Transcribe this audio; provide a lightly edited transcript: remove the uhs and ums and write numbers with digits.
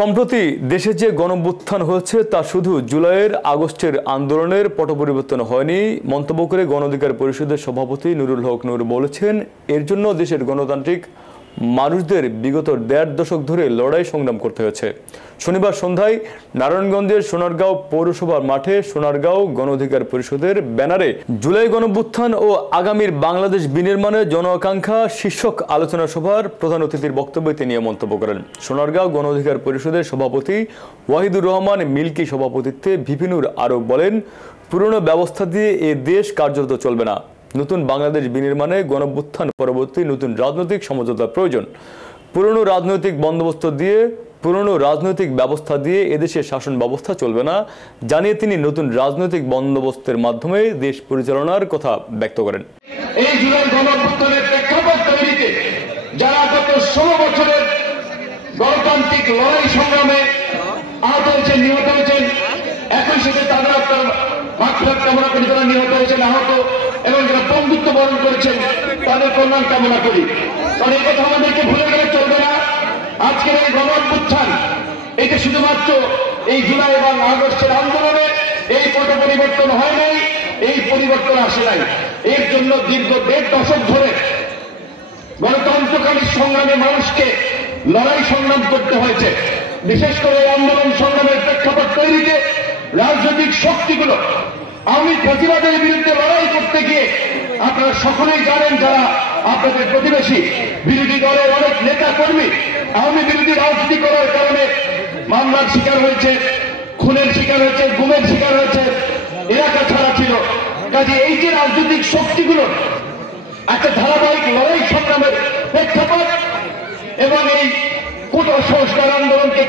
সম্প্রতি দেশে যে গণঅভ্যুত্থান হয়েছে তা শুধু জুলাইয়ের আগস্টের আন্দোলনের পট পরিবর্তন হয়নি মন্তব্য করে গণ অধিকার পরিষদের সভাপতি নুরুল হক নূর বলেছেন, এর জন্য দেশের গণতান্ত্রিক মানুষদের বিগত ১.৫ দশক ধরে লড়াই সংগ্রাম করতে হয়েছে। শনিবার সন্ধ্যায় নারায়ণগঞ্জের সোনারগাঁও পৌরসভার মাঠে সোনারগাঁও গণ অধিকার পরিষদের ব্যানারে জুলাই গণঅভ্যুত্থান ও আগামীর বাংলাদেশ বিনির্মাণে জন আকাঙ্ক্ষা শীর্ষক আলোচনা সভার প্রধান অতিথির বক্তব্যে তিনি মন্তব্য করেন। সোনারগাঁও গণ অধিকার পরিষদের সভাপতি ওয়াহিদুর রহমান মিল্কি সভাপতিত্বে ভিপি নূর আরও বলেন, পুরনো ব্যবস্থা দিয়ে এ দেশ কার্যত চলবে না। নতুন বাংলাদেশ বিনির্মাণে গণঅভ্যুত্থান পরবর্তী নতুন রাজনৈতিক সমঝোতার প্রয়োজন। পুরনো রাজনৈতিক ব্যবস্থা দিয়ে এদেশের শাসন ব্যবস্থা চলবে না জানিয়ে তিনি নতুন রাজনৈতিক বন্দোবস্তের মাধ্যমে দেশ পরিচালনার কথা ব্যক্ত করেন। এই জুলাই গণঅভ্যুত্থানের প্রেক্ষাপট তৈরিতে যারা গত 16 বছরের গণতান্ত্রিক লড়াই সংগ্রামে আহত হয়েছেন, নিহত হয়েছেন, একই সাথে তাদের আপনার মাগফিরাত কামনা করি, যারা নিহত হয়েছেন, আহত এবং যারা বন্ধুত্ব বরণ করেছেন তাদের কল্যাণ কামনা করি। কারণ এই কথা আমাদেরকে ভুলে গেলে চলবে না। আজকের এই গণঅভ্যুত্থান এটা শুধুমাত্র এই জুলাই এবং আগস্টের আন্দোলনে এই পট পরিবর্তন হয় নাই, এই পরিবর্তন আসে নাই। এর জন্য দীর্ঘ ১.৫ দশক ধরে গণতন্ত্রকামী সংগ্রামে মানুষকে লড়াই সংগ্রাম করতে হয়েছে। বিশেষ করে আন্দোলন সংগ্রামের প্রেক্ষাপট তৈরিতে রাজনৈতিক শক্তিগুলো আওয়ামী প্রতিবাদের বিরুদ্ধে লড়াই করতে গিয়ে আপনারা সকলেই জানেন, যারা আপনাদের প্রতিবেশী বিরোধী দলের অনেক নেতা কর্মী আওয়ামী বিরোধী রাজনীতি করার কারণে মামলার শিকার হয়েছে, খুনের শিকার হয়েছে, গুমের শিকার হয়েছে, এলাকা ছাড়া ছিল। কাজে এই যে রাজনৈতিক শক্তিগুলো একটা ধারাবাহিক লড়াই সংগ্রামের প্রেক্ষাপট এবং এই কোটা সংস্কার আন্দোলনকে